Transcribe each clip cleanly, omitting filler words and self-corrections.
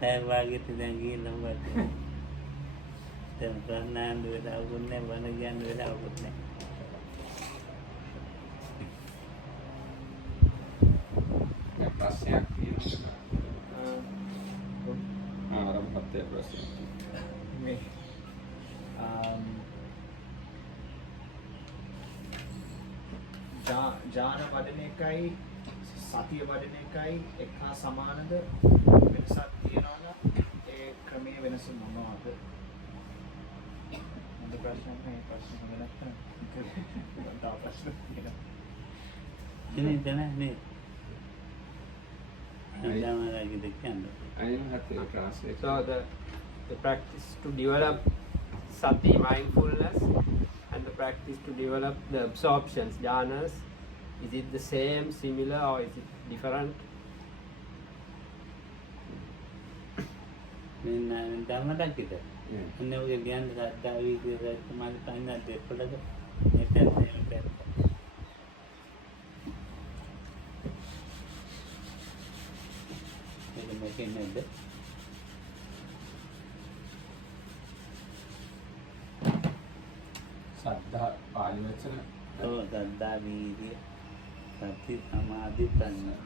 දැන් ගිහිල්ලා උඹට දැන් ප්‍රඥාන්ද වෙලාවකුත් නැහැ බණ කියන්න වෙලාවකුත් නැහැ. දැන් ප්‍රශ්නයක් තියෙනවා. ආරම්භපත්‍ය ප්‍රශ්න. මේ ජාන වඩන එකයි සතිය වඩන එකයි එක හා සමානද වෙනසක් තියෙනවනම් ඒ ක්‍රමයේ වෙනස මොනවද? මම ප්‍රශ්න මේ ප්‍රශ්න වෙනස් කරනවා. තව ප්‍රශ්න තියෙනවා. ඉතින් දැනන්නේ අන්දමරගේ දෙකෙන්ද. I didn't have to translate. So the practice to develop sati mindfulness and the practice to develop the absorptions, jhanas, is it the same, similar, or is it different? Then Dhammadakita. And then we began that we did that find that they put it. සද්ධා පාලි වචන සද්ධා වීර්ය සති සමාධි ප්‍රඥා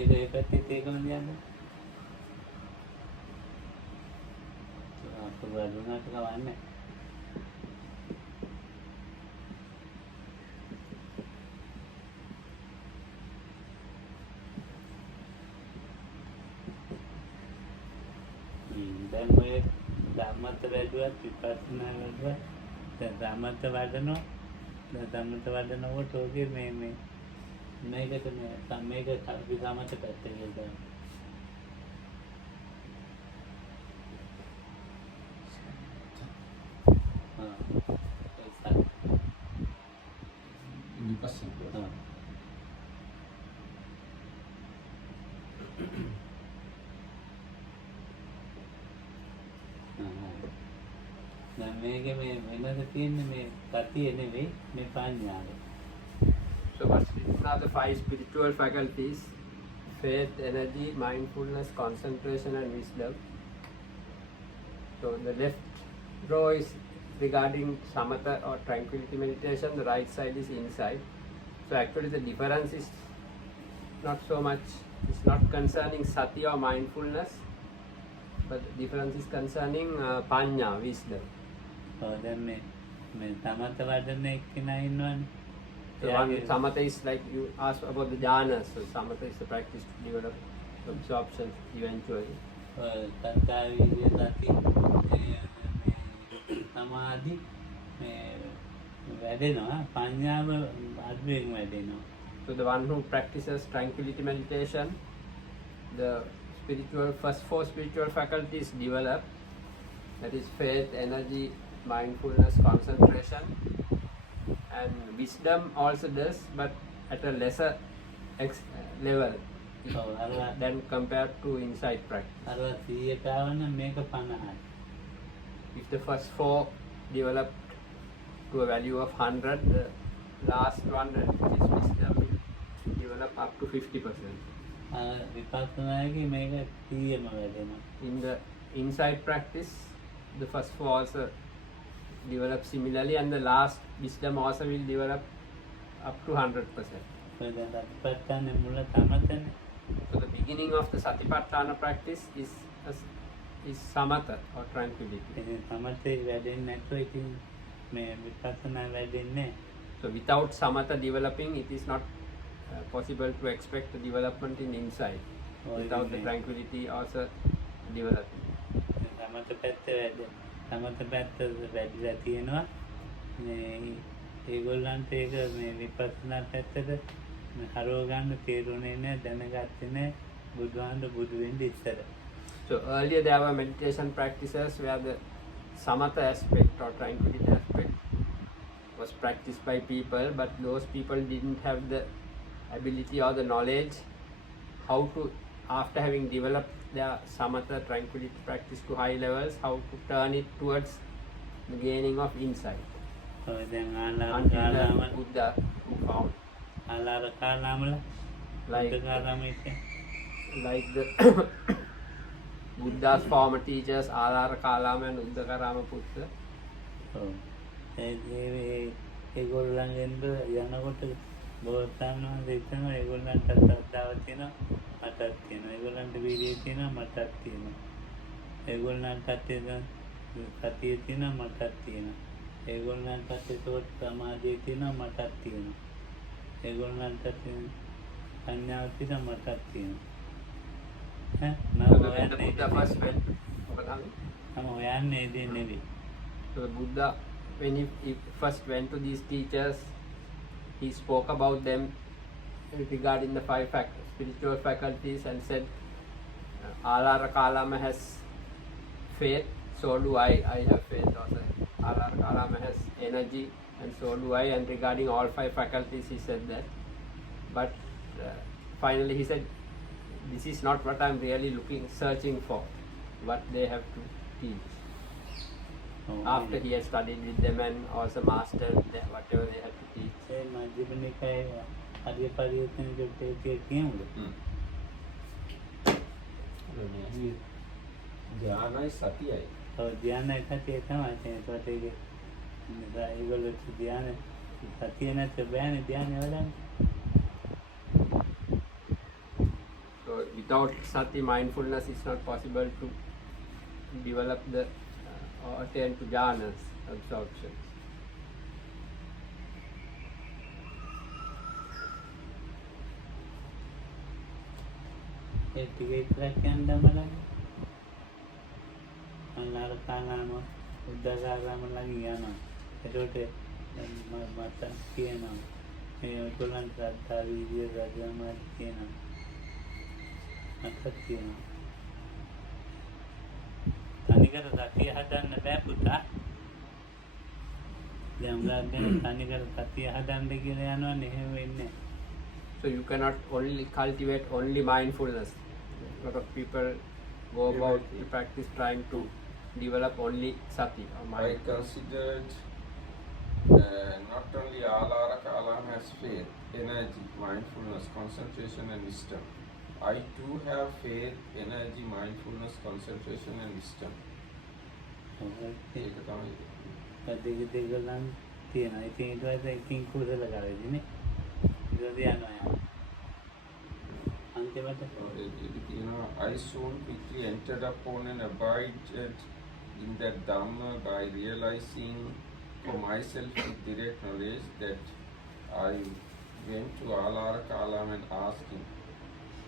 ඒක පැත්තේ ඒකම කියන්නේ අපු වරුණාට කවන්නේ දැන් ඔය ධම්මත වැඩුවත් විපස්සනා වැඩුවත් දැන් ධම්මත වඩනවා දැන් ධම්මත වඩනකොට ඔගේ මේ මේකට මේ සම්මේක විසමත පැත්තේ ගියද විපස්සනා දැන් මේකේ මේ වෙනද තියෙන්නේ මේ සතිය නෙවෙයි මේ ප්‍රඥාව. So what's now the five spiritual faculties: faith, energy, mindfulness, concentration, and wisdom. So the left row is regarding samatha or tranquility meditation. The right side is insight. So actually the difference is not so much. It's not concerning sati or mindfulness, but the difference is concerning panya, wisdom. දැන් මේ තමත වඩන එක්කෙනා ඉන්නවනේ. So one samatha is like you asked about the jhanas. So samatha is the practice to develop absorption eventually. සද්ධා වීර්ය සති සමාධි මේ වැඩෙනවා පඤ්ඤාව අද්වේගම වැඩෙනවා. So the one who practices tranquility meditation, the first four spiritual faculties develop. That is faith, energy, mindfulness, concentration, and wisdom also does, but at a lesser level than compared to insight practice. If the first four developed to a value of 100, the last one, which is wisdom, will develop up to 50%. In the insight practice, the first four also develop similarly, and the last wisdom also will develop up to 100%. So the beginning of the satipatthana practice is samatha or tranquility. So without samatha developing, it is not possible to expect the development in insight. Without the tranquility also developing. තමත පැත්ත වැඩිලා තියෙනවා මේ ඒගොල්ලන්ට ඒක මේ විපස්සනා පැත්තට හරව ගන්න තේරුනේ නැහැ දැනගත්තේ නැහැ බුදුහාමුදුර බුදු වෙන්න ඉස්සර. So earlier there were meditation practices where the samatha aspect or tranquility aspect was practiced by people, but those people didn't have the ability or the knowledge how after having developed their samatha tranquility practice to high levels, how to turn it towards the gaining of insight. ඔය දැන් Alara Until the Kalama Buddha who found, Alara කාලාමල Like- කාලාමිත like the Buddha's former teachers, Alara Kalama and Uddakarama Putta. ඔව් ඒගොල්ලන්ගෙන් යනකොට බෝසතාණන් වහන්සේ හිතනවා ඒගොල්ලන්ට ශ්‍රද්ධාව තියෙනවා මටත් තියෙනවා ඒගොල්ලන්ට වීර්යය තියෙනවා මටත් තියෙනවා ඒගොල්ලන්ටත් සතිය තියෙනවා මටත් තියෙනවා ඒගොල්ලන්ටත් ඒකවත් සමාධිය තියෙනවා මටත් තියෙනවා ඒගොල්ලන්ටත් සංඥාව තියෙනවා මටත් තියෙනවා ඈ When the Buddha first went, මම හොයන්නේ ඒ දේ නෙවෙයි so the Buddha, when he first went to these teachers, he spoke about them regarding the spiritual faculties and said, Alara Kalama has faith, so do I have faith also. Alara Kalama has energy, and so do I. And regarding all 5 faculties, he said that. But finally, he said, this is not what I'm really searching for, what they have to teach. After he has studied with them and also mastered whatever they have to teach. ඒ මජ්ක්‍ධිම නිකායේ හරිය පරිවර්තන දෙකේ කියමුද ධ්‍යානයි සතියයි. ඔව් ධ්‍යාන එකත් ඒ තමයි ඒකට ඒගොල්ලෝ ධ්‍යාන සතිය නැත්නම් බෑනේ ධ්‍යාන වලන්නේ So without sati, mindfulness is not possible to develop the or attain to jhanas, absorption. ඒ ටික ඉස්සරහ කියන්න බලන්න අනාර කාලාම උද්දාගාම ළඟ යනවා ඒකට මට කියනවා මේ ඔයගොල්ලන් ශ්‍රද්ධා වීර්ය රජමාත් කියනවා මටත් කියනවා තනිකර සතිය හදන්න බෑ පුතා දැන් උගලගෙන තනිකර සතිය හදන්න කියලා යනවනේ එහෙම වෙන්නේ So you cannot only cultivate only mindfulness. A lot of people go about the practice trying to develop only sati or I mind. considered not only Alara Kalam has faith, energy, mindfulness, concentration and wisdom. I too have faith, energy, mindfulness, concentration and wisdom. ඒක තමයි. දෙගොල්ලන් තියෙනවා ඉතින් ඊට පස්සේ එකින් කුසල කරගෙන ඉතින් යනවා අන්තිමට I soon quickly entered upon and abided in that Dhamma by realizing for myself with direct knowledge that I went to Alara Kalam and asked him,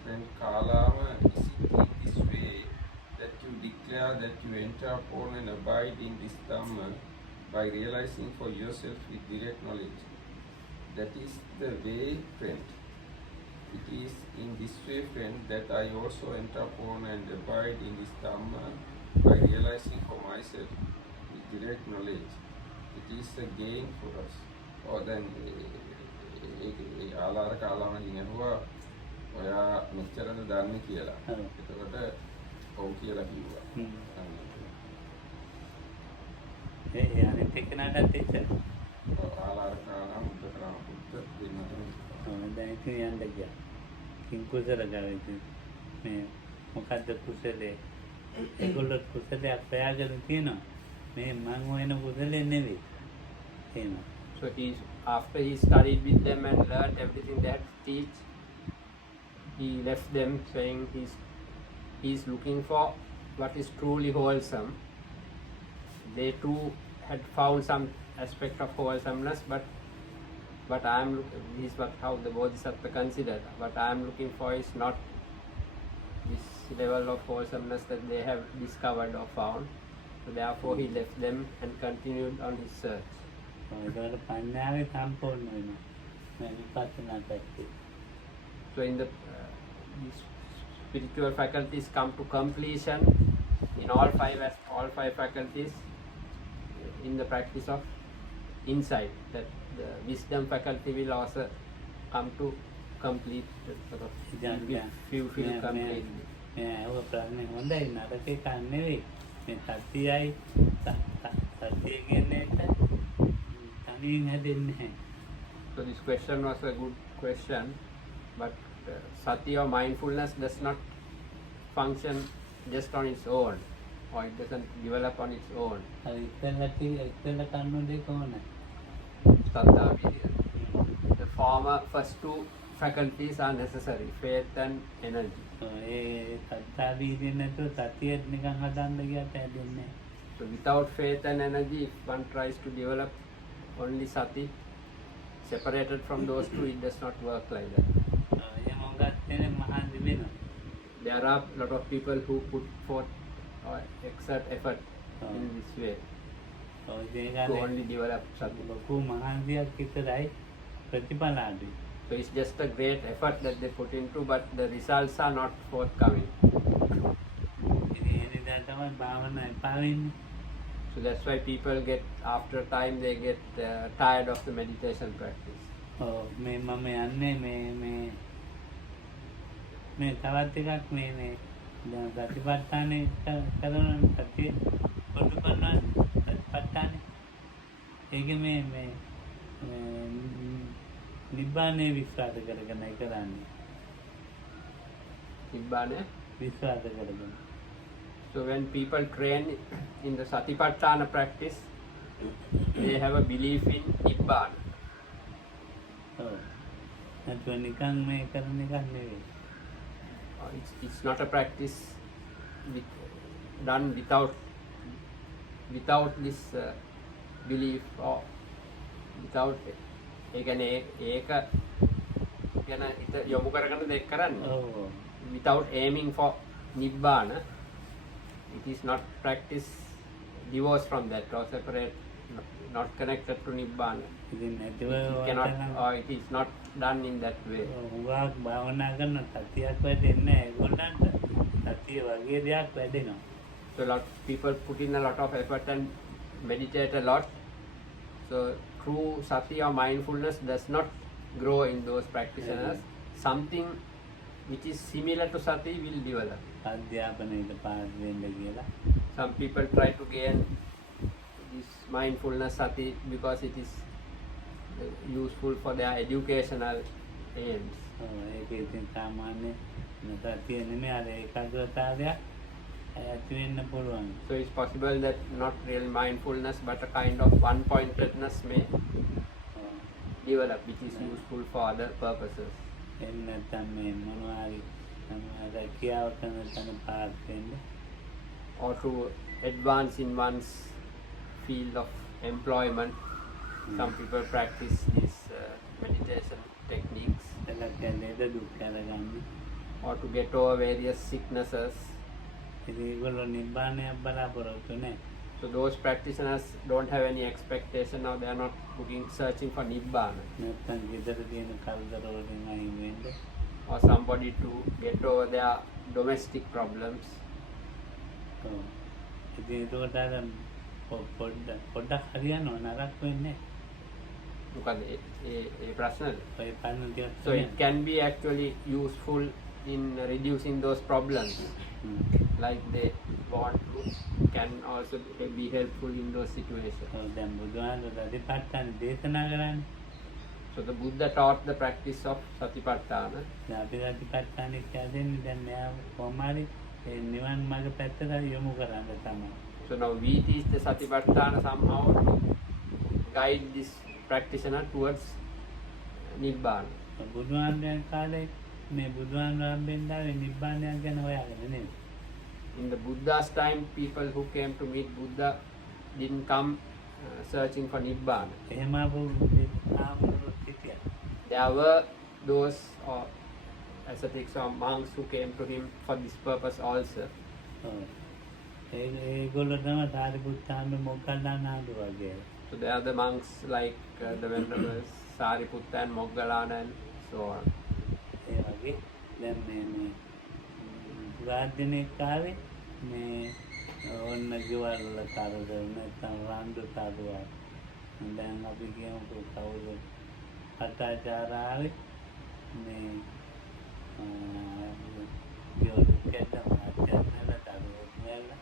"Friend Kalama, is it in this way that you declare that you enter upon and abide in this Dhamma by realizing for yourself with direct knowledge? That is the way, friend. It is in this way, friend, that I also enter upon and abide in this Dhamma by realizing for myself with direct knowledge. It is a gain for us." Or then, Alara Kalamakin ඇහුවා ඔයා මෙච්චරද දන්නේ කියලා. එතකොට ඔව් කියලා කිව්වා. ඒ අනිත් එක්කනටත් එච්චර Alara Kalam Uddakarama Putta දෙන්නටම දැන් ඉතින් යන්න ගියා කිං කුසල කරේ මේ මොකද්ද කුසලේ ඒගොල්ලෝ කුසලයක් ප්‍රයාගෙන තියෙනවා මේ මං හොයන කුසලේ නෙවෙයි එහෙම So after he studied with them and learned everything they had to teach, he left them saying he's looking for what is truly wholesome. They too had found some aspect of wholesomeness, but this is how the Bodhisattva considered. What I am looking for is not this level of wholesomeness that they have discovered or found. So therefore he left them and continued on his search. ඒකට පඤ්ඤාවේ සම්පූර්ණ වෙනවා මේ විපස්සනා පැත්තේ So in the these spiritual faculties come to completion in all five faculties in the practice of insight. That the wisdom faculty will also come to complete sort of Yeah. feel Yeah, complete. මේ ඇහුව ප්‍රශ්නේ හොඳයි නරක එකක් නෙවෙයි මේ සතියයි සතිය කියන්නේ තනියෙන් හැදෙන්නේ නැහැ. So this question was a good question, but sati or mindfulness does not function just on its own, or it doesn't develop on its own. අර ඉස්සෙල්ලා කන්නු දෙක ඕන. Saddha, virya. The former first two faculties are necessary, faith and energy. ඒ සත්තා වීර්ය නැතුව සතිය නිකන් හදන්න ගියත් හැදෙන්නේ නැහැ. So without faith and energy, if one tries to develop only sati, separated from those two, it does not work like that. ඒ මොකක්ද කියන්නේ මහන්සි වෙනවා. There are a lot of people who put forth or exert effort in this way ඔය to දේගානේ only develop sati. ලොකු මහන්සියක් විතරයි ප්‍රතිඵල අඩුයි. So it's just a great effort that they put into, but the results are not forthcoming. ඉතින් ඒ නිසා තමයි භාවනා එපා වෙන්නේ. So that's why people get, after time, they get tired of the meditation practice. ඔව් මේ මම යන්නේ මේ තවත් එකක් මේ දැන් ප්‍රතිපත්තානේ කරන සතිය කොටු කරනවා ප්‍රතිපත්තානේ. ඒකේ මේ නිබ්බානේ විශ්වාස කරගෙන කරන්නේ. Nibbana. විශ්වාස කරගෙන. So when people train in the satipatthana practice, they have a belief in nibbana. ඔව්. නැත්නම් නිකන් මේ කරන එකක් නෙවෙයි. It's not a practice done without this belief, or without ඒක ගැන හිත යොමු කරගෙන දෙයක් කරන්නේ. ඔව්. Without aiming for nibbana, it is not practice divorced from that or separate, not connected to nibbana. ඉතින් නැතිව It cannot, or it is not done in that way. හුඟක් භාවනා කරන සතියක් වැඩෙන්නේ නැහැ ඒගොල්ලන්ට. සතිය වගේ දෙයක් වැඩෙනවා. So a lot people put in a lot of effort and meditate a lot. So true sati or mindfulness does not grow in those practitioners. Something which is similar to sati will develop. අධ්‍යාපනයට pass වෙන්න කියලා. Some people try to gain this mindfulness sati because it is useful for their educational aims. ඔව් ඒක ඉතින් සාමාන්‍ය සතිය නෙමෙයි අර ඒකාග්‍රතාවයක් ඇති වෙන්න පුළුවන්. So it's possible that not real mindfulness but a kind of one-pointedness may develop, which is useful for other purposes. එන්න නැත්නම් මේ මොනවා හරි රැකියාව කරන තැන පාස් වෙන්න. Or to advance in one's field of employment. Some people practice these meditation techniques, එලක් ලෙඩ දුක් කරගන්න. or to get over various sicknesses. ඉතින් ඒගොල්ලෝ නිබ්බානයක් බලාපොරොත්තු නැහැ. So those practitioners don't have any expectation, or they are not searching for nibbana, නැත්නම් ගෙදර තියෙන කල්දර වලින් අයින් වෙන්න. or somebody to get over their domestic problems. ඔව්. ඉතින් ඒකට අර පොඩ්ඩක් හරියනවා නරක වෙන්නේ. Look at a person. ඔය පන්න ටිකක්. So it can be actually useful in reducing those problems. Like they want to, can also be helpful in those situations. ඔව් දැන් බුදුහාමුදුරුවෝ සතිපට්ඨාන දේශනා කරන්නේ. So the Buddha taught the practice of satipatthana. දැන් අපි සතිපට්ඨානෙ කියදෙන්නේ දැන් මෙයා කොහොමරි ඒ නිවන් මාර්ග පැත්තට යොමු කරන්න තමයි. So now we teach the satipatthana somehow to guide this practitioner towards nibbana. බුදුහාමුදුරුවෝ කාලේ මේ බුදුහාමුදුරුවෝ හම්බෙන්දාවේ නිබ්බානයක් ගැන හොයාගෙන නේද? In the Buddha's time, people who came to meet Buddha didn't come searching for nibbana. එහෙම ආපු ආමුදුරුවෝ හිටියා. There were those ascetics or monks who came to him for this purpose also. ඔව්. ඒගොල්ලෝ තමයි සාරිපුත්තාන්ද මොග්ගල්ලානන්ද වගේ. So they are the monks like the venerables Sariputta and Moggallana and so on. ඒ වගේ දැන් මේ වාද්‍යනේ කාවේ මේ ඔන්න ගෙවල් වල කරදර නැත්නම් රණ්ඩු කරුවා. දැන් අපි කියමුකෝ කවුද අටාචාරාවේ මේ යෝලු කැට මාත්‍යන්නල තරුවත් වෙලා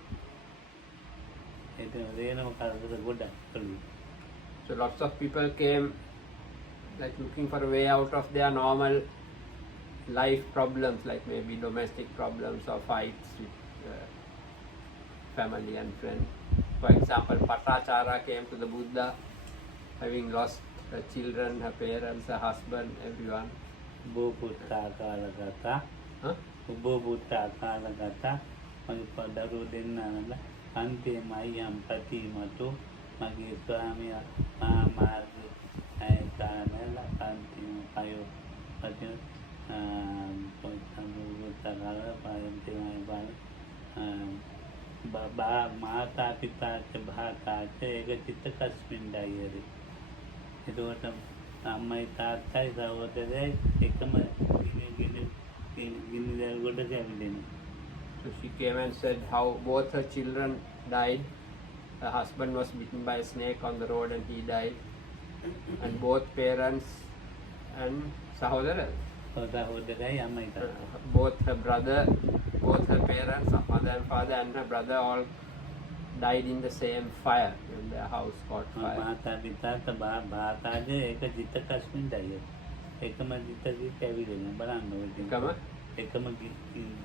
එතන රේනම කරදර ගොඩක් කළු. So lots of people came like looking for a way out of their normal life problems, like maybe domestic problems or fights with family and friends. For example, Patachara came to the Buddha having lost her children, her parents, her husband, everyone. බෝපුත්තා කාලගතා Huh? බෝපුත්තා කාලගතා මගේ දරුවෝ දෙන්නානල අන්තිමයි යම්පති මතු මගේ ස්වාමියා මාර්ග අයතානල අන්තිම පයෝ පතින පොත්තමුත්තා කාල පායන්තිමයි බාල බා මාතා පිතාට භාතාට ඒක චිත්ත කස්මින් ඩයරි එතකොට අම්මයි තාත්තයි සහෝදරයයි එකම ගිනි දැල් ගොඩ කැවිලෙනවා. So she came and said how both her children died. Her husband was bitten by a snake on the road and he died. And both parents and Sahodara, සහෝදරයයි අම්මයි තාත්තයි both her parents, her mother and father and her brother all died in the same fire when their house caught fire. මාතා පිතාට භාතාට ඒක චිත්ත කස්මින් diary එකම චිත්තකි කැවිලෙනවා බලන්න ඔය එකම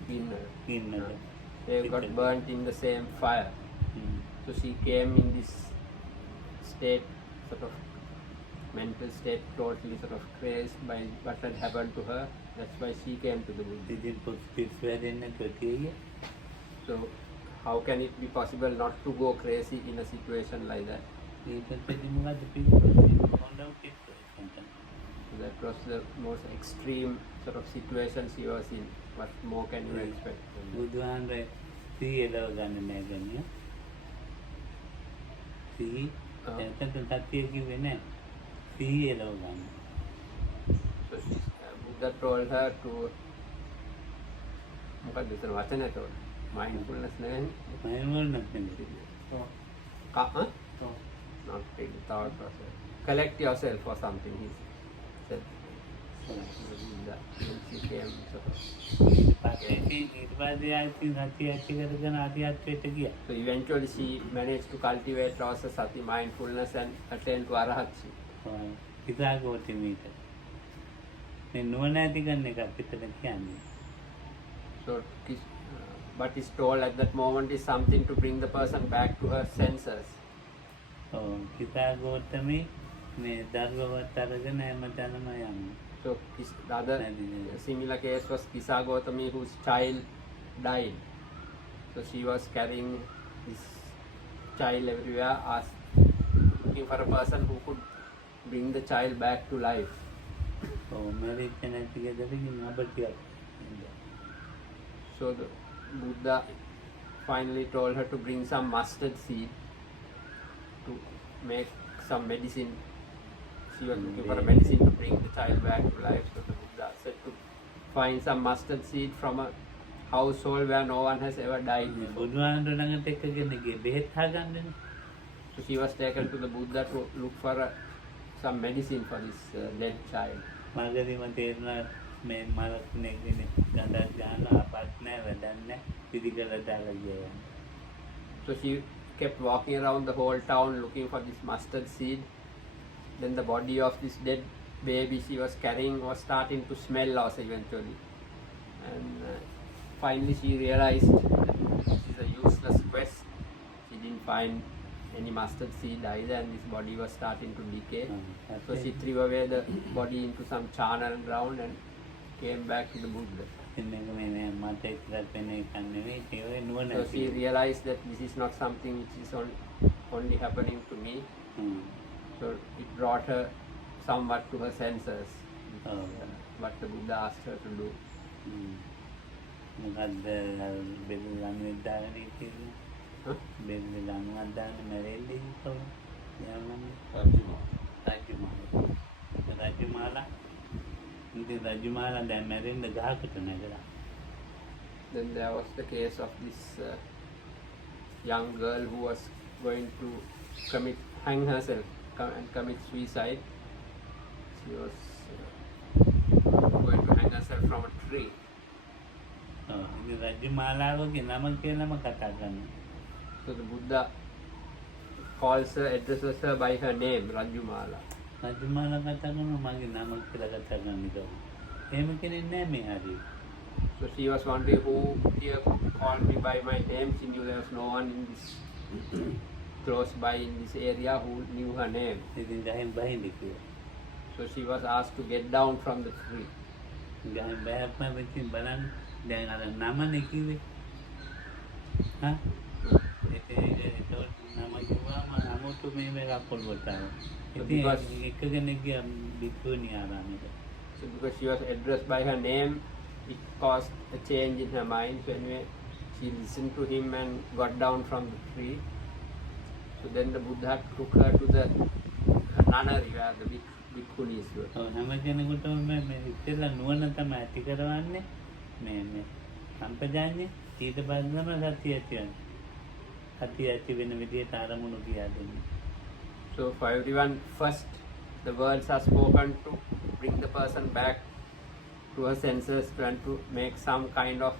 ගින්නද They got burnt in the same fire. So she came in this state, sort of mental state, totally sort of crazed by what had happened to her. That's why she came to the Buddha. ඉතින් පිස් වැදෙන්නේ කොතියේ So how can it be possible not to go crazy in a situation like that? ඒකෙදි මොකද පිස් හොඳම පිස් So that was the most extreme sort of situation she was in. What more can you expect? බුදුහාමරේ සීයලව ගන්න නෑ ගන්නේ සී එතන තත්ත්වය කිව්වේ නෑ සීයලව ගන්න. So Buddha told her to මොකක්ද එතන වචනේ told mindfulness නෙවෙයි මයමල් නැත්නම් not take the thought process. Collect yourself or something, he said. Buddha. Then she came sort of. ඊට පස්සේ ආයිත් සතිය ඇති කරගෙන ආධ්‍යාත්මයට ගියා. So eventually she managed to cultivate also sati mindfulness and attain to arahatsi. හිතාගෝතමීට මේ නුවණ ඇති කරන එකක් පිටට කියන්නේ. So what is told at that moment is something to bring the person back to her senses. හිතාගෝතමී මේ දරුවවත් අරගෙන හැමතැනම යනවා. So the other similar case was Kisa Gautami, whose child died. So she was carrying this child everywhere, looking for a person who could bring the child back to life. මැරිච්ච නැති ගෙදරකින් අපටියක්. So the Buddha finally told her to bring some mustard seed to make some medicine. She was looking for a medicine to bring the child back to life. So the Buddha said to find some mustard seed from a household where no one has ever died before. බුදුහාමර ළඟට එක්කගෙන ගියේ බෙහෙත් හදන්නනේ. So she was taken to the Buddha to look for some medicine for this dead child. මගදීම තේරුණා මේ මලක්නේ කියන්නේ ගඳක් ගන්න ආපත් නැහැ වැඩක් නැහැ පිළිකල දාලා ගියා. So she kept walking around the whole town looking for this mustard seed. Then the body of this dead baby she was carrying was starting to smell also eventually. And finally she realized that this is a useless quest. She didn't find any mustard seed either and this body was starting to decay. So she threw away the body into some charnel ground and came back to the Buddha. So she realized that this is not something which is only happening to me. So it brought her somewhat to her senses. What the Buddha asked her to do. මොකද්ද බෙදු ගන්න දාගෙන ඉතින් බෙදු ගන්නවත් දාන්න මැරෙන්නේ කොහොමද රජුමාලා ඉතින් රජුමාලා දැන් මැරෙන්න ගහකට නැගලා. Then there was the case of this young girl who was going to hang herself and commit suicide. She was going yourself from a tree. ඉතින් රජ්ජුමාලාවගේ නම කියලාම කතා කරනවා. So the Buddha calls her, addresses her by her name, Rajumala. Rajjumala කතා කරනවා මගේ නම කියලා කතා කරන එක. එහෙම කෙනෙක් නෑ මේ හරියට. So she was wondering who here called me by my name. She knew there was no one in this close by in this area who knew her name. ඉතින් ගහෙන් බහින්න කිව්වා. So she was asked to get down from the tree. ගහෙන් බහැපම ඉතින් බලන්න දැන් අර නමනේ කිව්වේ. හා? ඒකට නම කිව්වම 아무තු මේ මේක පොල්වට ආවා. ඉතින් එක කෙනෙක් ගියා බික්කුණිය ආරාමෙට. So because she was addressed by her name, it caused a change in her mind. So anyway, she listened to him and got down from the tree. So then the Buddha took her to the nunnery where the bhikkhunis were. ඔව් හැම කෙනෙකුටම මේ ඉතින්ලා නුවණ තමයි ඇති කරවන්නේ. මේ සම්පජාන්නේ ඊට පස්සේ තමයි සතිය ඇති වෙන්නේ. සතිය ඇති වෙන විදිහට ආරමුණු කියා දෙන්නේ. So for everyone, first the words are spoken to bring the person back to her senses and to make some kind of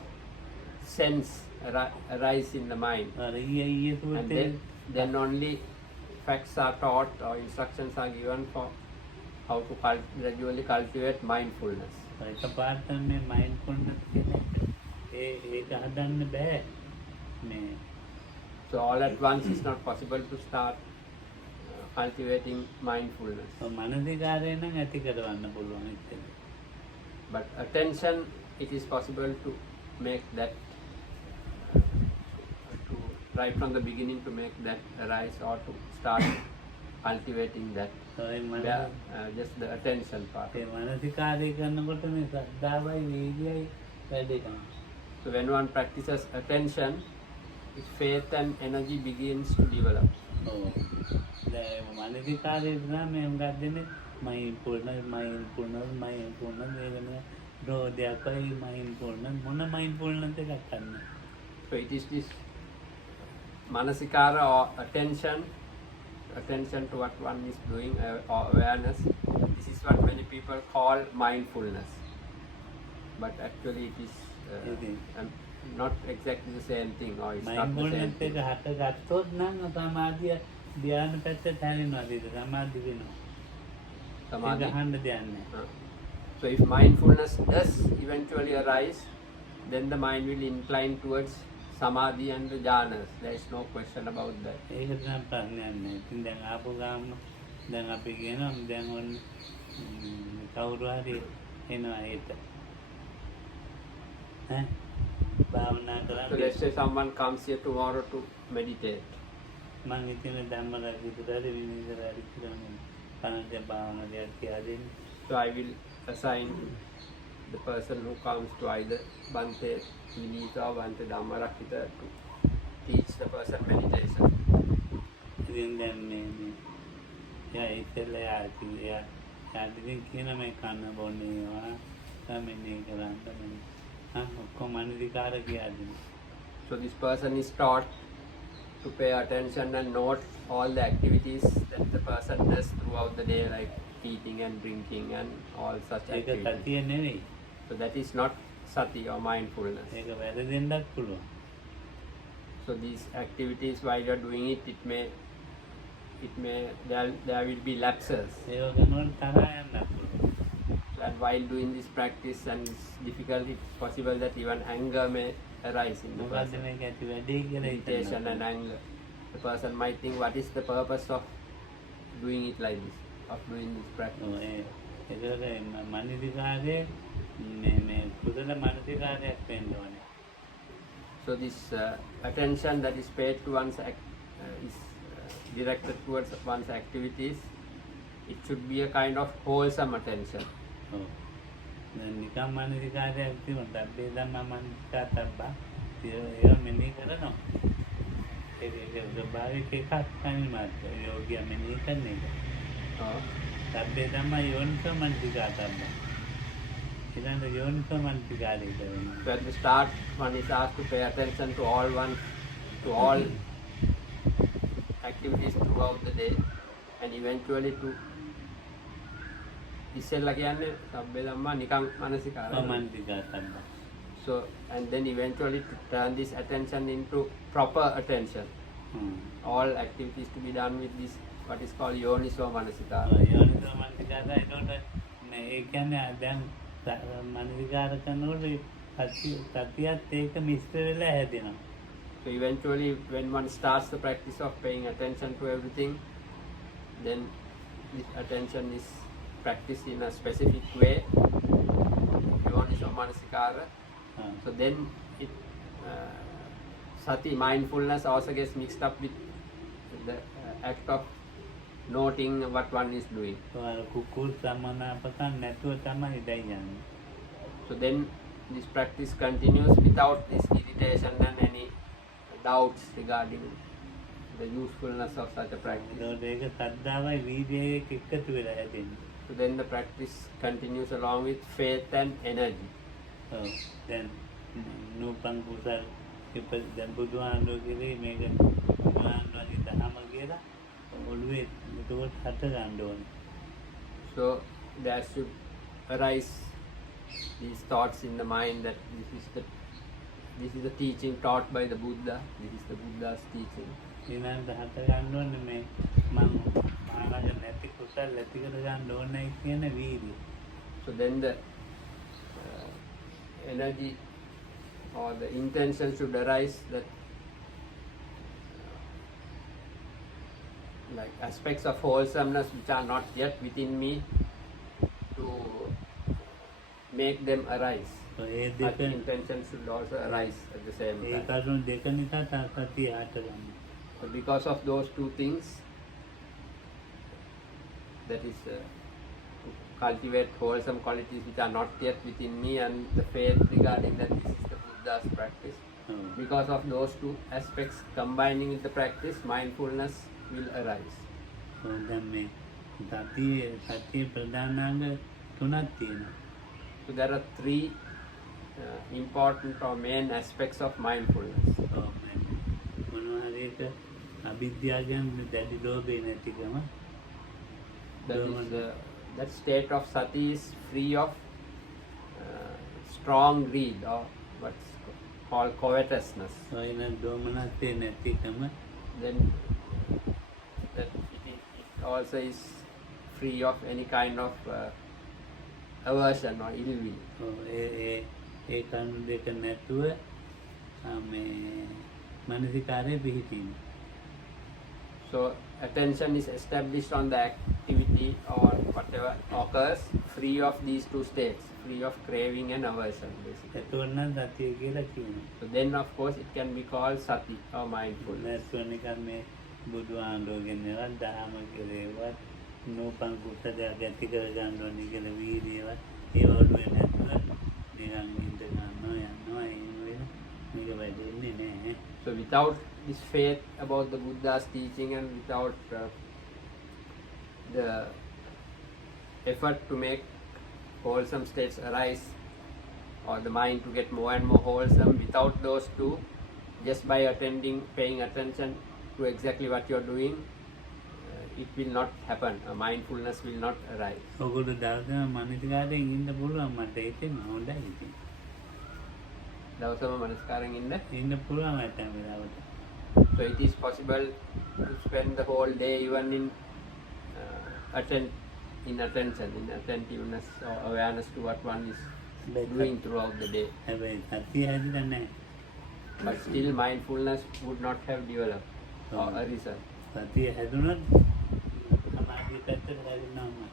sense arise in the mind. අර ඊයේ And සූත්‍රයේ then only facts are taught or instructions are given for how to gradually cultivate mindfulness. එකපාරට මේ mindfulness කියන ඒක හදන්න බෑ. මේ So all at once it's not possible to start cultivating mindfulness. මනසිකාරය නම් ඇති කරවන්න පුළුවන් ඉතින්. But attention, it is possible to make that, to right from the beginning to make that arise or to start cultivating that. A Just the attention part. මනසිකාරය කරනකොට මේ ශ්‍රද්ධාවයි වීර්යයයි වැඩි කරනවා. So when one practices attention, its faith and energy begins to develop. ඔව්. දැන් මනසිකාරය නම් මේ උඟක් දෙන්නේ mindfulness ඒකන රෝදයක්යි mindfulness මොන mindfulness එකක් ගන්න. So it is this manasikara or attention to what one is doing or awareness. This is what many people call mindfulness. But actually it is not exactly the same thing or it's not the same mindfulness thing. එක හටගත්තොත් නම් සමාධිය ධ්‍යාන පැත්තට හැරෙනවා නේද? සමාධි වෙනවා. Samadhi. ගහන්න දෙයක් නැහැ. So if mindfulness does eventually arise, then the mind will incline towards samadhi and the jhanas. There is no question about that. ඒක තමයි ප්‍රශ්නයක් නෑ. ඉතින් දැන් ආපු ගාම දැන් අපි කියනවා දැන් ඔන්න කවුරු හරි එනවා ඒට. ඈ භාවනා So කරන්නේ. let's say someone comes here tomorrow to meditate. මම ඉතින් ධම්මරාජ විතරයි විනිවිදරයි කියන්නේ. කනද භාවනා දෙයක් කියලා දෙන්නේ. So I will assign the person who comes to either Bante Vinita or Bante Dhammarakita to teach the person meditation. ඉතින් දැන් මේ යා ඉතල යා ඉතින් කියන මේ කන බොන්නේවා තමයි කරන්නේ. ඔක්කොම මනසිකාර කියලා දෙන්නේ. So this person is taught to pay attention and note all the activities that the person does throughout the day, like eating and drinking and all such ඒක activities. සතිය නෙවෙයි. So that is not sati or mindfulness. ඒක වැරදෙන්නත් පුළුවන්. So these activities, while you are doing it, there will be lapses. ඒක ගන්නවට තරහා යන්නත් පුළුවන්. And while doing this practice and it's difficult, it's possible that even anger may arise in the මොකද්ද person. මේක ඇති වැඩේ කියලා Irritation හිතනවා. and anger. The person might think, what is the purpose of doing it like this, of doing this practice? ඔව් ඒකට මනසිකාරයේ මේ කුසල මනසිකාරයක් වෙන්න ඕනේ. So this attention that is paid to one's is directed towards one's activities. It should be a kind of wholesome attention. ඔව්. දැන් නිකම් මනසිකාරයක් තිබුණා. අපි ධම්ම මනසිකාර තබ්බා. ඒක මෙනෙහි කරනවා. ඒක ස්වභාවික එකක් තමයි මාත් යෝගිය මෙනෙහි කරන එක. තබ්බේ ධම්ම යෝනිසෝ මනසිකාර තබ්බා. ඊළඟ යෝනිසෝ මනසිකාරය කරනවා. So at the start, one is asked to pay attention to all activities throughout the day, and eventually to ඉස්සෙල්ලා කියන්නේ සබ්බේ ධම්මා නිකං මනසිකාරය. මනසිකාර සද්දා. So, and then eventually to turn this attention into proper attention. All activities to be done with this, what is called yoniso manasikara. යෝනිසෝ මනසිකාරය ඒකට ඒ කියන්නේ දැන් මනසිකාර කරනකොට සතියත් ඒක මිශ්‍ර වෙලා හැදෙනවා. So eventually when one starts the practice of paying attention to everything, then this attention is practiced in a specific way, yoniso manasikara. So then it sati, mindfulness also gets mixed up with the act of noting what one is doing. කුකුල් සමනාපකම් නැතුව තමයි දැන් යන්නේ. So then this practice continues without this irritation and any doubts regarding the usefulness of such a practice. ඒක සද්දාවයි වීර්යයයි එකතු වෙලා හැදෙන්නේ. So then the practice continues along with faith and energy. ඔව්. දැන් නූපන් කුසල් දැන් බුදුහාමුදුරුවෝ මේක බුදුහාමුදුරුවෝගේ දහම කියලා ඔළුවේ ඒක හත ගන්න ඕනේ. So there should arise these thoughts in the mind that this is the teaching taught by the Buddha. This is the Buddha's teaching. ඊළඟට හත ගන්න ඕනේ මේ මම මානග නැති කුසල් ඇති කර ගන්න ඕනේ කියන වීර්යය. So then the energy or the intention should arise that like aspects of wholesomeness which are not yet within me, to make them arise. So A That දෙක intention should also arise at the same A time. කරුණු දෙක නිසා සතිය හත ගන්න. So because of those two things, that is to cultivate wholesome qualities which are not yet within me, and the faith regarding that this is the Buddha's practice. Because of those two aspects combining with the practice, mindfulness will arise. දැන් මේ සතිය ප්‍රධානාංග තුනක් තියෙනවා. So there are three important or main aspects of mindfulness. මොනවා හරි එක අවිද්‍යාවෙන් දැඩි ලෝභය නැතිකම. That state of sati is free of strong greed, or what's called covetousness. ඔයන දෝමනස්සේ නැතිකම. Then that it also is free of any kind of aversion or ill will. ඒ කරුණු දෙක නැතුව මේ මනසිකාරය පිහිටීම. So attention is established on the activity or whatever occurs, free of these two states, free of craving and aversion basically. එතකොට නම් සතිය කියලා කියනවා. So then of course it can be called sati or mindfulness. නැත්නම් නිකන් මේ බුදුහාමුදුරුවෝගෙනවත් දහම කෙරේවත් නූපන් කුසලයක් ඇති කර ගන්න ඕනේ කියලා වීර්යයවත් ඒ වගේ නැතුව නිකන් ඉඳ ගන්නවා යනවා ඒ වෙන මේක වැඩෙන්නේ නැහැ. So without this faith about the Buddha's teaching, and without the effort to make wholesome states arise, or the mind to get more and more wholesome, without those two, just by paying attention to exactly what you're doing, it will not happen. Mindfulness will not arise. ඔගොල්ලෝ දවසම මනසිකාරයෙන් ඉන්න පුළුවන් මට හිතෙනවා හොඳයි ඉතින්. දවසම මනස්කාරයෙන් ඉන්න. පුළුවන් ඇතැම් වෙලාවට. So it is possible to spend the whole day even in attention, in attentiveness or awareness to what one is doing throughout the day. හැබැයි සතිය හැදිලා නැහැ. But still mindfulness would not have developed or arisen. සතිය හැදුනොත් සමාධිය පැත්තට හැදෙනවා.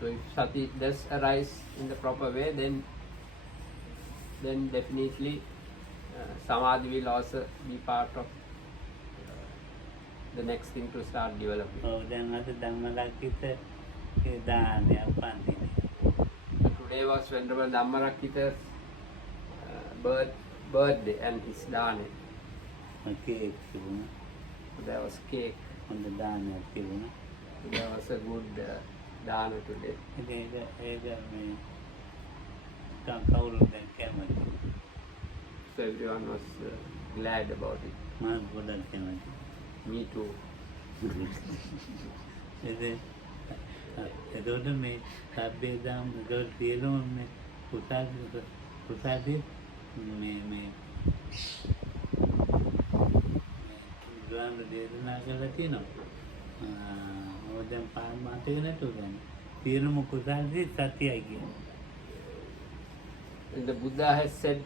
So if sati does arise in the proper way, then definitely samadhi will also be part of the next thing to start developing. ඔව් දැන් අද ධම්මලක්කිත ඒ දානය උපන්දිනේ. Today was Venerable Dhammarakkhita's birthday and his dana. Cake තිබුණා. There was cake. හොඳ දානයක් තිබුණා. There was a good dana today. ඒක මේ කවුරුත් දැන් කැමති. So everyone was glad about it. මාත් ගොඩක් කැමති. Me too. ඉතින් එතකොට මේ සබ්බේ දාම එතකොට සියලුම මේ කුසල්සිත මේ බුදුන් දේශනා කරලා තියෙනවා. ඔය දැන් පාන් මාතක නැතුව ගන්න. සියලුම කුසල්සිත සතියයි කියන්නේ. And the Buddha has said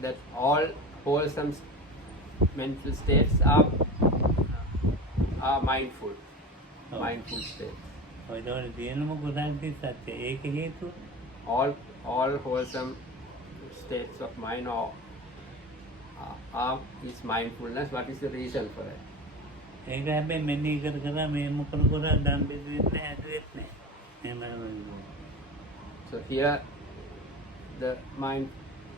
that all wholesome mental states are mindful. Oh. Mindful states. ඔය දවල් සියලුම කුසල්සිත සත්‍යයි. ඒක හේතුව All wholesome states of mind are is mindfulness. What is the reason for that? ඒක හැබැයි මෙන්න කර මේ මොකද කරා දන් බෙදෙන්නේ හැදුවෙත් නැහැ. So here the mind,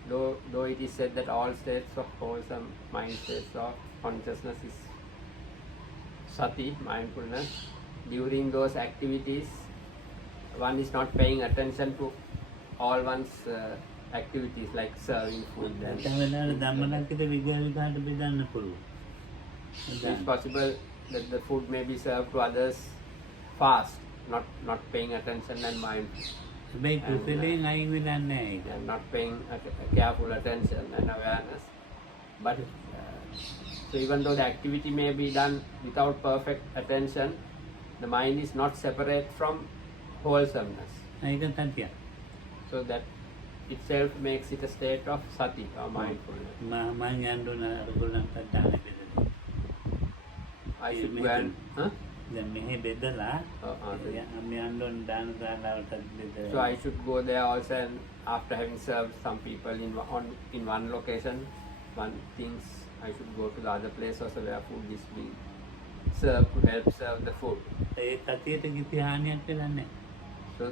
though it is said that all states of wholesome mind states of consciousness is sati, mindfulness, during those activities one is not paying attention to all one's activities like serving food and වෙලාවට ධම්මලක්කිත විද්‍යාවිකාට බෙදන්න පුළුවන්. it is possible that the food may be served to others fast, not paying attention and mind හැබැයි කුසලයෙන් අයින් වෙලා නැහැ ඒක. and not paying careful attention and awareness. But so even though the activity may be done without perfect attention, the mind is not separate from wholesomeness. ඒක සත්‍යයි. So that itself makes it a state of sati or mindfulness. මම යන්න ඕන අරගොල්ලන්ට දාන බෙදලා. I should go and දැන් මෙහෙ බෙදලා okay. අපි යන්න ඕන දාන ශාලාවට බෙදලා. So I should go there also, and after having served some people in one location, one things I should go to the other place also where food is being served to help serve the food. ඒ සතියට කිසි හානියක් වෙලා නැහැ. So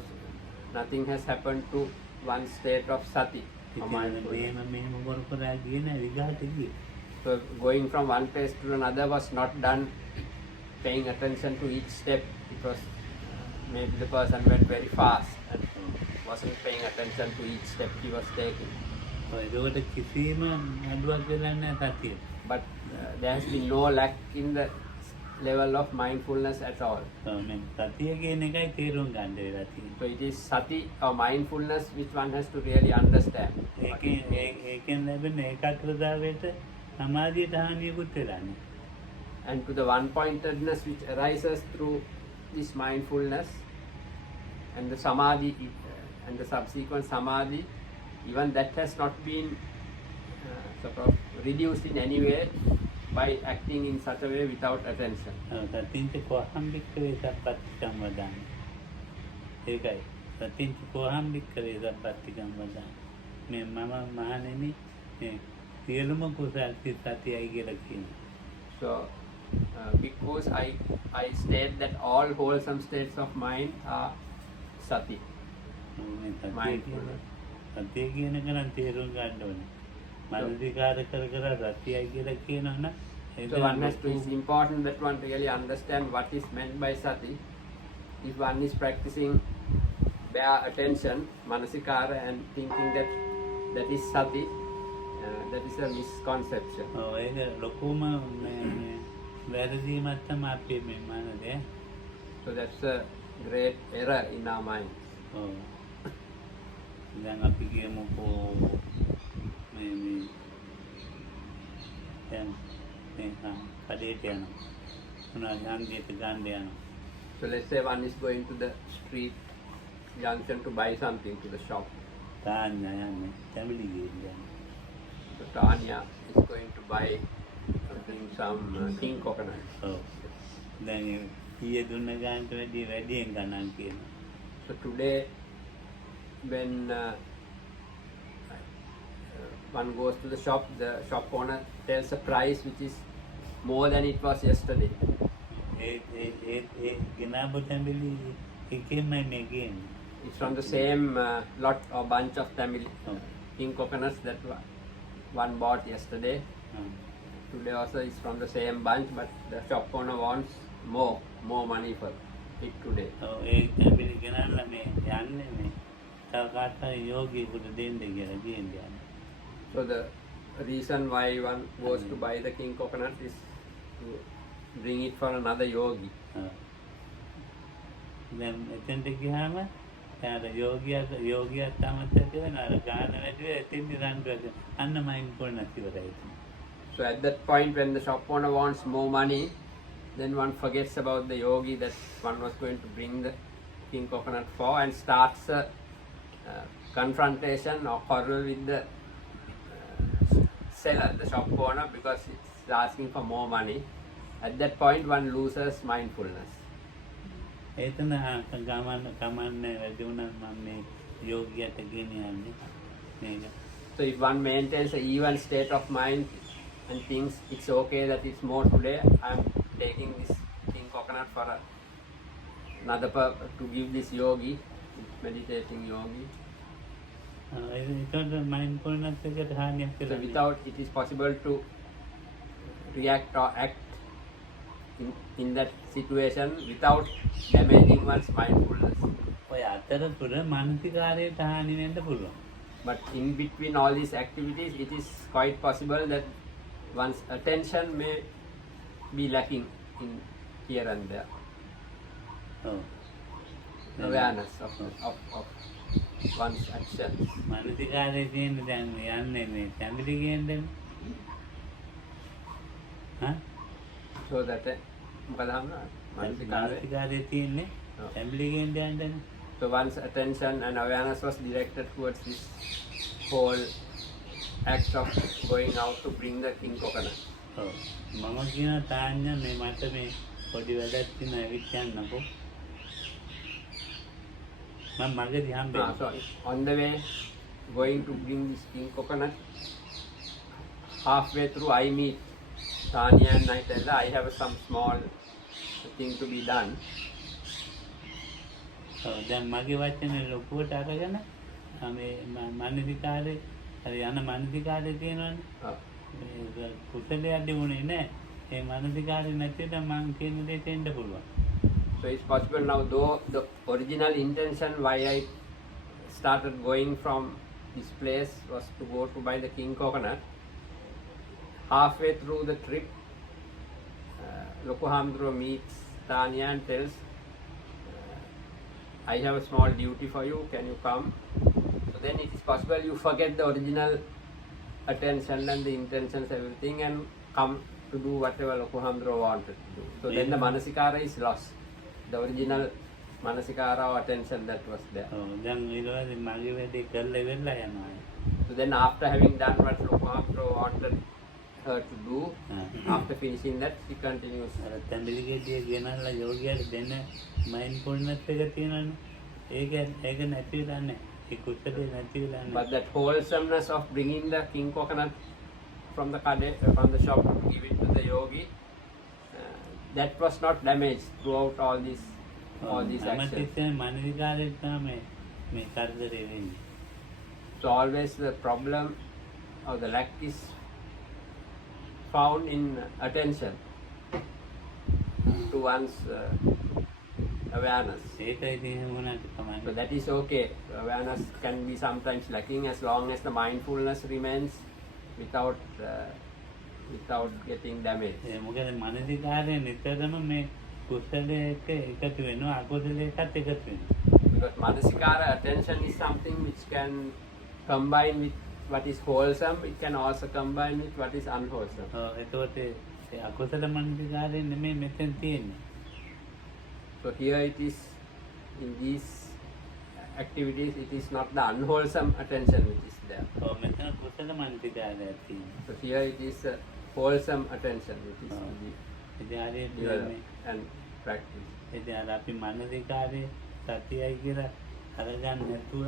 nothing has happened to one state of sati or mindfulness. මෙහෙම බොරු කරා ගියේ නෑ විගහට ගියේ. So going from one place to another was not done paying attention to each step, because maybe the person went very fast and wasn't paying attention to each step he was taking. ඒකට කිසිම අඩුවක් වෙලා නැහැ සතියේ. But there has been no lack in the level of mindfulness at all. මේ සතිය කියන එකයි තේරුම් ගන්න වෙලා තියෙන්නේ. So it is sati or mindfulness which one has to really understand. ඒකෙන් ලැබෙන ඒකාග්‍රතාවයට සමාධියට හානියකුත් වෙලා නැහැ. And to the one-pointedness which arises through this mindfulness and the samadhi and the subsequent samadhi, even that has not been sort of reduced in any way by acting in such a way without attention. සතින්ච කොහම් වික්‍රේ සප්පත්තිකම් වදාන. ඒකයි. සතින්ච කොහම් වික්‍රේ සප්පත්තිකම් වදාන. මේ මම මහණෙනි මේ සියලුම කුසල් සතියයි කියලා කියනවා. So because I state that all wholesome states of mind are sati. සතිය කියන එක නම් තේරුම් ගන්න ඕනේ. මනසිකාර කර සතියයි කියලා කියනවනම් so one has to, it's important that one really understand what is meant by sati. If one is practicing bare attention, manasikara, and thinking that that is sati, that is a misconception. ඒක ලොකුම වැරදීමක් තමයි අපේ මේ මනසේ. So that's a great error in our minds. දැන් අපි කියමුකෝ මේ දැන් කඩේට යනවා. මොනවා හන්දියට ගන්න යනවා. So let's say one is going to the street junction to buy something to the shop. තාන්න යන්නේ family ගිහින්. So Tanya is going to buy some king coconut. දැන් ඊයේ දුන්න ගානට වැඩියෙන් ගණන් කියනවා. So today when one goes to the shop owner tells a price which is more than it was yesterday. ගෙනාපු family එකෙන්මයි මේ ගේන්නේ. It's from the same lot or bunch of family king coconuts that one bought yesterday. Today also is from the same bunch, but the shop owner wants more money for it today. A family ගෙනාලා මේ යන්නේ මේ තව කාටයි යෝගීකුට දෙන්න කියලා කියන්නේ. So the reason why one goes to buy the king coconut is to bring it for another yogi. දැන් එතෙන්ට ගියාම අර යෝගියත් අමතක වෙන අර ගාන වැඩි වෙ එතෙන්දි රන්ඩුවක අන්න මයින්ඩ්ෆුල්නස් ඉවරයි. So at that point when the shop owner wants more money, then one forgets about the yogi that one was going to bring the king coconut for and starts a confrontation or quarrel with the seller, the shop owner, because it's asking for more money. At that point one loses mindfulness. එතන ගමන්න කමන්නේ වැඩි වුණා මම මේ යෝගියට ගෙනියන්නේ මේක. So if one maintains an even state of mind and thinks it's okay that it's more today, I'm taking this king coconut for another to give this yogi, meditating yogi. ඒකට mindfulness එකට හානියක් So කරන්නේ. without it is possible to react or act in that situation without damaging one's mindfulness. ඔය අතරතුර මානසිකාරයට හානි වෙන්න පුළුවන්. But in between all these activities, it is quite possible that one's attention may be lacking in here and there. ඔව්. Awareness of one's actions. මානසිකාරයේ තියෙන දැන් යන්නේ මේ ෆැමිලි ගේන්දනේ. හා? So that මොකද හම්බුනේ? මානසිකාරයේ තියෙන්නේ ෆැමිලි ගේන්ද යන්නේ. So one's attention and awareness was directed towards this whole act of going out to bring the king coconut. ඔව්. මම කියන තාන්න මේ මට මේ පොඩි වැඩක් තියෙන ඇවිත් යන්නකෝ. මම මගදී හම්බෙන්නේ. So on the way going to bring this king coconut, halfway through I meet Tanya and I tell her I have some small thing to be done. දැන් මගේ වචනේ ලොකුවට අරගෙන මේ මානසිකාරේ හරි යන මානසිකාරේ තියෙනවනේ. මේ කුසලයේ අඩුුනේ නැහැ. ඒ මානසිකාරේ නැතිද මං කියන දෙයට එන්න පුළුවන්. So it's possible now, though the original intention why I started going from this place was to go to buy the king coconut. Halfway through the trip, Lokohamdro meets Tanya and tells, I have a small duty for you, can you come? So then it is possible you forget the original attention and the intentions, everything, and come to do whatever Lokohamdro wanted to do. So then the Manasikara is lost. The original Manasikara or attention that was there. දැන් ඊළඟට මගේ වැඩේ කරලා ඉවරලා යනවා. So then after having done what Lokohamdro wanted her to do, after finishing that, she continues. අර තැඹිලිගෙඩිය ගෙනල්ලා යෝගියට දෙන්න මයින්ඩ්ෆුල්නස් එක තියෙනවනේ. ඒක නැති වෙලා නැහැ. ඒ කුසලේ නැති වෙලා නැහැ. But that wholesomeness of bringing the king coconut from the from the shop to give it to the yogi, that was not damaged throughout all these actions. අමතිස්සේ මානසිකාරේ තමයි මේ කරදරේ වෙන්නේ. So always the problem or the lack is found in attention to one's awareness. ඒකයි තියෙන මොනවාද තමයි. So that is okay. Awareness can be sometimes lacking as long as the mindfulness remains without getting damaged. ඒ මොකද මානසිකාරේ නිතරම මේ කුසලයේ එක එකතු වෙනවා අකුසලයේ එකත් එකතු වෙනවා. Because Manasikara attention is something which can combine with what is wholesome, it can also combine with what is unwholesome. එතකොට ඒ අකුසල මානසිකාරේ නෙමෙයි මෙතෙන් තියෙන්නේ. So here it is, in these activities, it is not the unwholesome attention which is there. මෙතන කුසල මානසිකාරයක් තියෙනවා. So here it is a wholesome attention which is to be ඉතින් හරියට මේ developed and practiced. ඉතින් අර අපි මානසිකාරේ සතියයි කියලා අරගන්න නැතුව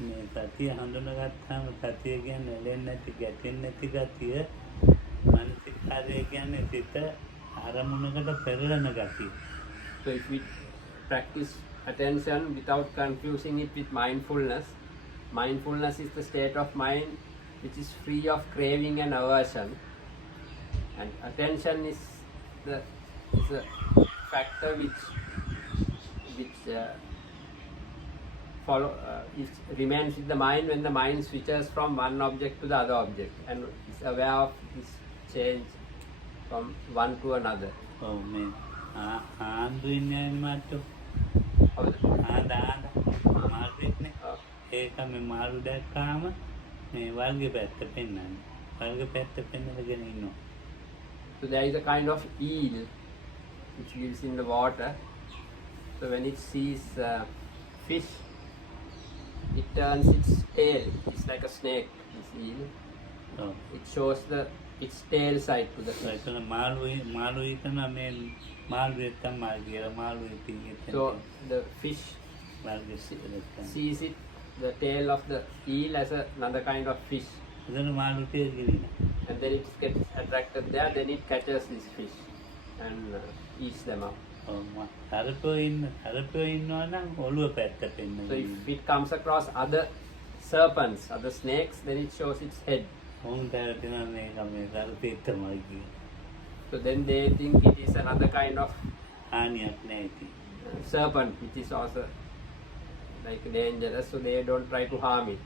මේ සතිය හඳුනාගත්තාම සතිය කියන්නේ එලෙන්නේ නැති ගැටෙන්නේ නැති ගතිය මානසිකාරය කියන්නේ සිත අරමුණකට පෙරලන ගතිය. So if we practice attention without confusing it with mindfulness, mindfulness is the state of mind which is free of craving and aversion, and attention is a factor which remains with the mind when the mind switches from one object to the other object and is aware of this change from one to another. ඔව් මේ ආන්දු ඉන්නේ මාත් ආදාන මාර්ගෙත්නේ ඒක මේ මාළු දැක්කාම මේ වල්ගේ පැත්ත පෙන්වන්නේ. වල්ගේ පැත්ත පෙන්වගෙන ඉන්නවා. So there is a kind of eel which lives in the water. So when it sees fish, it turns its tail. It's like a snake, this eel. ඔව්. It shows its tail side to the fish. ඒතන මාළු හිතනවා මේ මාළුවේ තමයි කියලා මාළුවේ තියෙන්නේ. So the fish වල්ගේ සිරෙත්. sees it, the tail of the eel as another kind of fish. එතන මාළු තියෙන්නේ. And then it gets attracted there, then it catches this fish and eats them up. ඔව්. හරකෝ ඉන්නවා නම් ඔළුව පැත්ත පෙන්වනවා. So if it comes across other serpents, other snakes, then it shows its head. ඔවුන් දැක්කම මේක මේ හරකේ තමයි කියන්නේ. So then they think it is another kind of හානියක් නැහැ ඉතින්. serpent which is also like dangerous, so they don't try to harm it.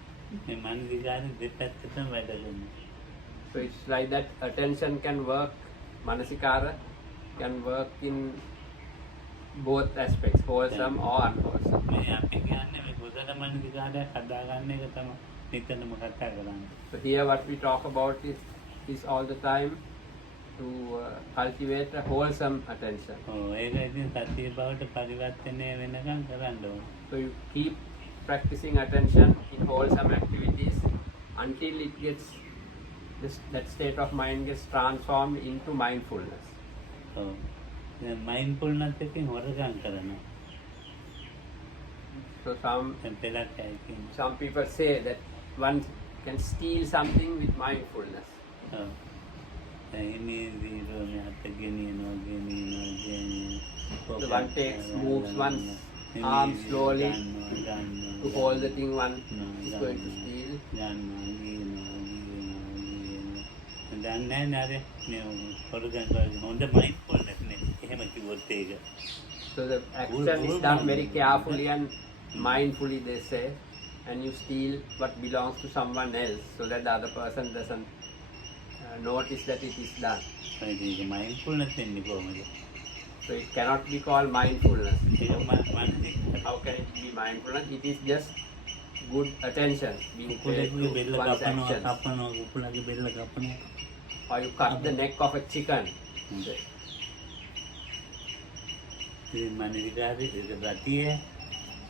මේ මනසිකාරේ දෙපැත්තටම වැඩ කරනවා. So it's like that attention can work, manasikara can work in both aspects, wholesome or unwholesome. මේ අපි කියන්නේ මේ බුදුර මනසිකාරය හදාගන්න එක තමයි නිතරම කතා කරන්නේ. So here what we talk about is all the time to cultivate a wholesome attention. ඔව් ඒක ඉතින් සතිය බවට පරිවර්තනය වෙනකම් කරන්න ඕනේ. So you keep practicing attention in wholesome activities until it gets that state of mind gets transformed into mindfulness. ඔව්. දැන් මයින්ඩ්ෆුල්නස් එකෙන් හොරගම් කරනවා. So දැන් පෙළක් ඇයිකින්. some people say that one can steal something with mindfulness. ඔව්. දැන් මේ විදිහට අත ගෙනියනවා. So one moves one's arm slowly to hold the thing one is going to steal. දැන් නෑ නේද මේ හොරගම් කරන හොඳ මයින්ඩ්ෆුල්නස් නේ. එහෙම කිව්වොත් ඒක. So the action is done very carefully and mindfully, they say, and you steal what belongs to someone else so that the other person doesn't notice that it is done. ඒක mindfulness වෙන්නේ කොහොමද? So it cannot be called mindfulness. ඒක මානසික How can it be mindfulness? It is just good attention being paid කුකුලගේ to බෙල්ල one's කපනවා actions. කුකුලගේ බෙල්ල කපනවා. Or you cut the neck of a chicken. ඉතින් මනසිකාරේ ඒක ප්‍රතිය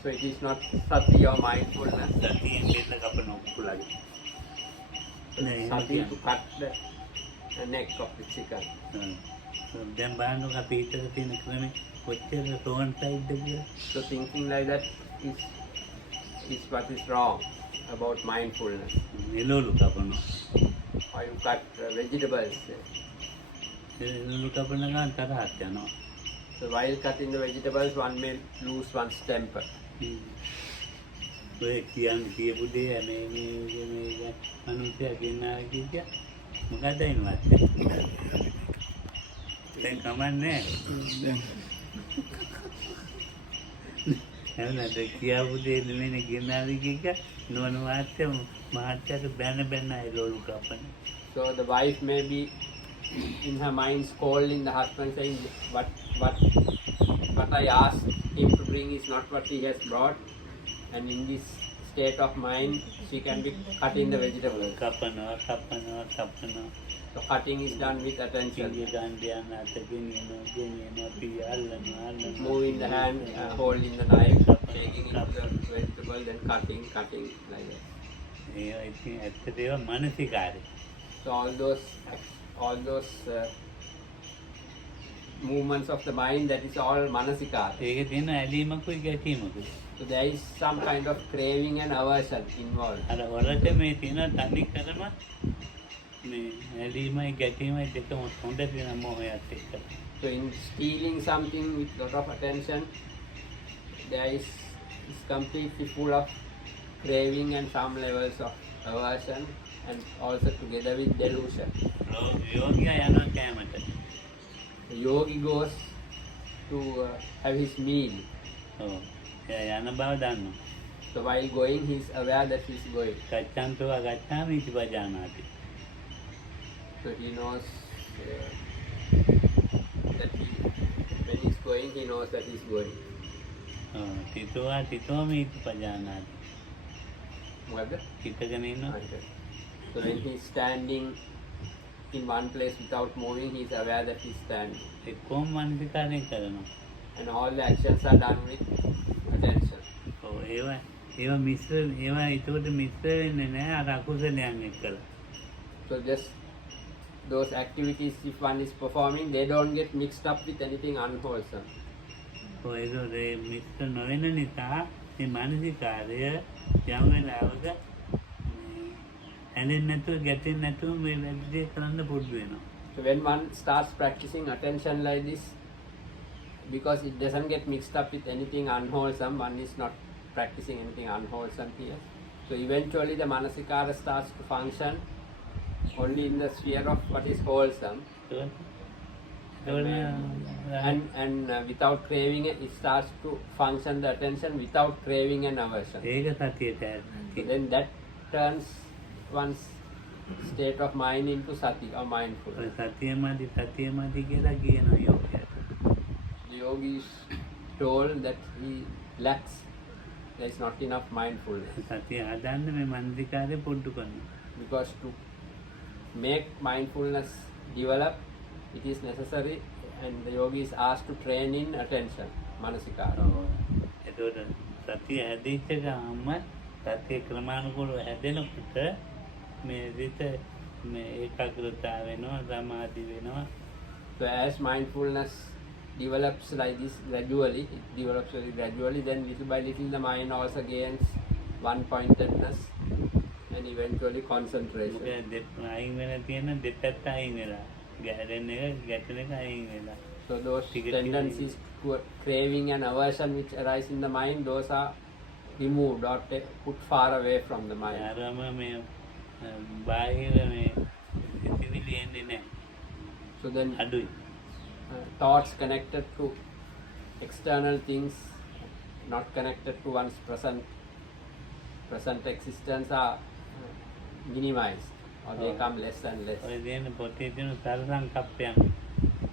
So it is not sati or mindfulness. සතියෙන් බෙල්ල කපනවා කුකුලගේ. Sati to cut the neck of the chicken. දැන් බලන්නකො අපි හිතලා තියෙන ක්‍රමේ කොච්චර රෝන් සයිඩ් එකද? So thinking like that is what is wrong about mindfulness. එළවලු කපනවා. Or you cut vegetables. එළවලු කපන ගමන් තරහක් යනවා. So while cutting the vegetables, one may lose one's temper. ඔය කියන්නේ කියපු දේ මේ මනුස්සයා කියනවා කිය මොකද එනවත් දැන් කමන්නේ නැවනද කියපු දේ නෙමෙයි කියනවා කිය නෝන මහත්තයාට බැන එළවලු කපන. So the wife may be in her mind scolding the husband, saying what I asked him to bring is not what he has brought, and in this state of mind she can be cutting the vegetables. කපනවා. So cutting is done with attention. Moving the hand, holding the knife, taking into the vegetable, then cutting like that. ඇත්තට ඒවා මානසිකාරය. So all those movements of the mind, that is all manasikara. ඒක තියෙන ඇලීමකුයි ගැටීමකුයි. So there is some kind of craving and aversion involved. අර වරක මේ තියෙන තනි කරම මේ ඇලීමයි ගැටීමයි දෙකම හොඳ තියෙන මොහයත් එක්ක. So in stealing something with lot of attention, there is completely full of craving and some levels of aversion, and also together with delusion. යෝගියා යනවා කැමත. The yogi goes to have his meal. ඔව්. එයා යන බව දන්නවා. So while going, he is aware that he is going. කච්චන්තව ගච්ඡාමි इति වජානාති. So he knows that when he is going, he knows that he is going. ටිතෝම ඊට පජානාති. මොකද? හිතගෙන ඉන්නවා. So when he is standing in one place without moving, he is aware that he is standing. එක්කෝම මනසිකාරය කරනවා. And all the actions are done with attention. ඔව් ඒවා මිශ්‍ර ඒවා ඒකට මිශ්‍ර වෙන්නේ නැහැ අර අකුසලයන් එක්කලා. So just those activities, if one is performing, they don't get mixed up with anything unwholesome. ඔය ඒ මිශ්‍ර නොවෙන නිසා මේ මානසිකාරය යම් වෙලාවක ඇලෙන්නේ නැතුව ගැටෙන්නේ නැතුව මේ වැඩි දේ කරන්න පුරුදු වෙනවා. So when one starts practicing attention like this, because it doesn't get mixed up with anything unwholesome, one is not practicing anything unwholesome here. So eventually the manasikara starts to function only in the sphere of what is wholesome. And without craving it starts to function the attention without craving and aversion. ඒක සතියට So then that turns one's state of mind into sati or mindfulness. සතියමදි කියලා කියනවා යෝගයට. The yogi is told that he lacks, there is not enough mindfulness. සතිය හදන්න මේ මානසිකාරය පොඩ්ඩු කරනවා. Because to make mindfulness develop, it is necessary and the yogi is asked to train in attention, manasikara. එතකොට සතිය හැදිච්ච ගමන්ම සතිය ක්‍රමානුකූලව හැදෙනකොට මේ විත මේ ඒකාග්‍රතාව වෙනවා සමාධි වෙනවා. So as mindfulness develops like this gradually, it develops very gradually, then little by little the mind also gains one-pointedness and eventually concentration. අයින් වෙන තියෙන දෙපැත්ත අයින් වෙලා ගැටෙන එක අයින් වෙලා. So those tendencies to craving and aversion which arise in the mind, those are removed or put far away from the mind. අරම මේ බාහිර මේ සිතිවිලි එන්නේ නැහැ. So then අඩුයි. thoughts connected to external things, not connected to one's present existence, are minimized or they come less and less. ඔය දෙන පොතේ තියෙන සරසංකප්පයන්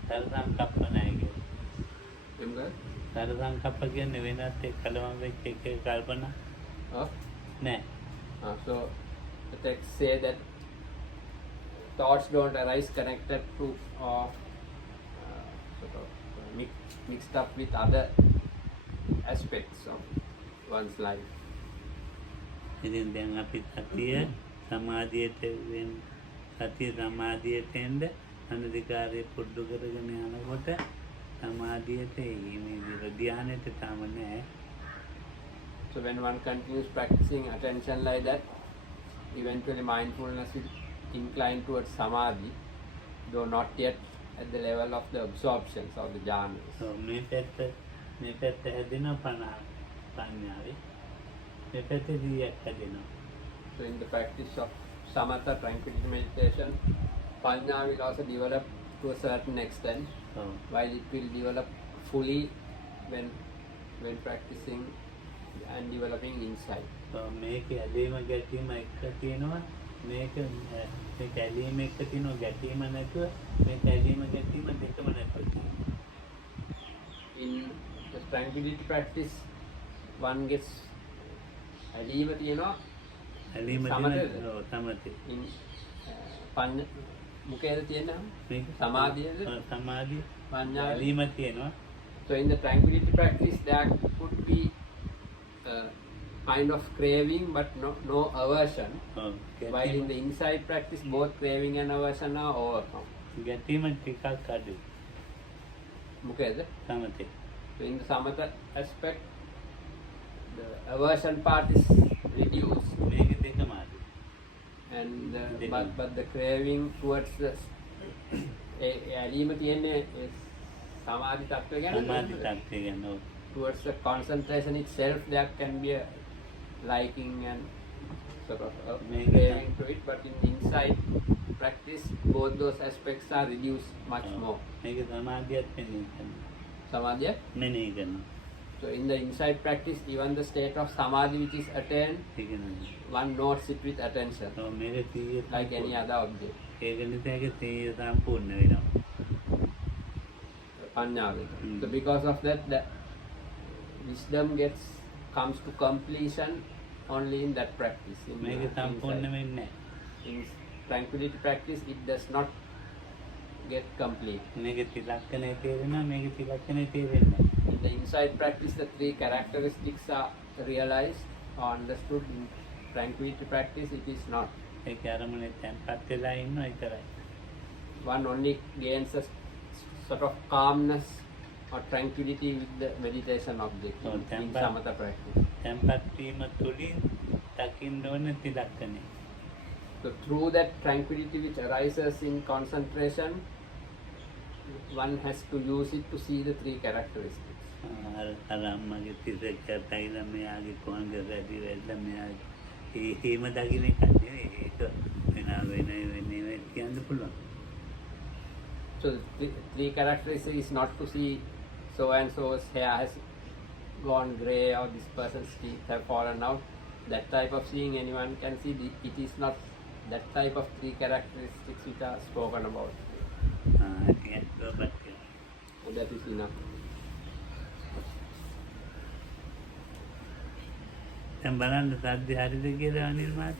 සරසංකප්ප නැහැ කියන්නේ. සරසංකප්ප කියන්නේ වෙනත් එක්කලම වෙච්ච එක කල්පනා නැහැ. So the text say that thoughts don't arise connected to or sort of mixed up with other aspects of one's life. ඉතින් දැන් අපි සතිය සමාධියට වෙන සතිය සමාධියට එන්න අනිදිකාරයේ පොඩ්ඩු කරගෙන යනකොට සමාධියට මේ ධ්‍යානෙට තාම නැහැ. So when one continues practicing attention like that, eventually mindfulness will incline towards samadhi, though not yet at the level of the absorptions of the jhanas. So මේ පැත්ත හැදෙනවා පඤ්ඤාවේ. මේ පැත්ත 100ක් හැදෙනවා. So in the practice of samatha, tranquility meditation, panya will also develop to a certain extent, while it will develop fully when practicing and developing insight. So මේක ඇදීම ගැටීම එක්ක තියෙනවා. මේක ඇදීම එක්ක තියෙනවා ගැටීම නැතුව මේක ඇදීම ගැටීම දෙකම නැතුව තියෙනවා. In the tranquility practice, one gets ඇදීම තියෙනවා. ඇදීම තියෙනවා සමතේ. In පඤ්ඤා මුකේද තියෙනවා? මේක සමාධියද? සමාධි පඤ්ඤාව ඇදීම තියෙනවා. So in the tranquility practice, there could be kind of craving but no aversion. While in the insight practice, both craving and aversion are overcome. ගැටීම ටිකක් අඩුයි. මොකේද? සමතේ. So in the samatha aspect, the aversion part is reduced. මේක දෙකම අඩුයි. And but the craving towards the ඇලීම තියෙන්නේ සමාධි තත්ත්වය ගැන. සමාධි තත්ත්වය ගැන. Towards the concentration itself, there can be a liking and sort of a craving to it, but in inside practice, both those aspects are reduced much more. මේක සමාධියත් මෙනෙහි කරනවා. Samadhi? මෙනෙහි කරනවා. So in the inside practice, even the state of samadhi which is attained, one notes it with attention, like any other object. Panya. So because of that, wisdom comes to completion only in that practice. මේක සම්පූර්ණ වෙන්නේ In tranquility practice, it does not get complete. නැහැ. මේක තිලක්කනේ තේරෙනවා මේක තිලක්කනේ තේරෙන්නේ නැහැ. In the inside practice, the three characteristics are realized or understood. In tranquility practice, it is not. ඒක අරමුණේ තැම්පත් වෙලා ඉන්නවා විතරයි. One only gains a sort of calmness or tranquility with the meditation object So, in temper- samatha practice. තැම්පත් වීම තුළින් දකින්න ඕන තිලක්කනේ. So through that tranquility which arises in concentration, one has to use it to see the three characteristics. අර අම්මගේ තිසෙච්ච තයිලා මෙයාගේ කොංග වැඩි වෙද්ද මෙයා එහෙම දකින්න එක නෙවෙයි. ඒක වෙන කියන්න පුළුවන්. So the three characteristics is not to see so and so's hair has gone grey or this person's teeth have fallen out. That type of seeing anyone can see. It is not that type of three characteristics which are spoken about. ඒක බත් So that is enough. දැන් බලන්න සද්ද හරිද කියලා අනිල් මාත්.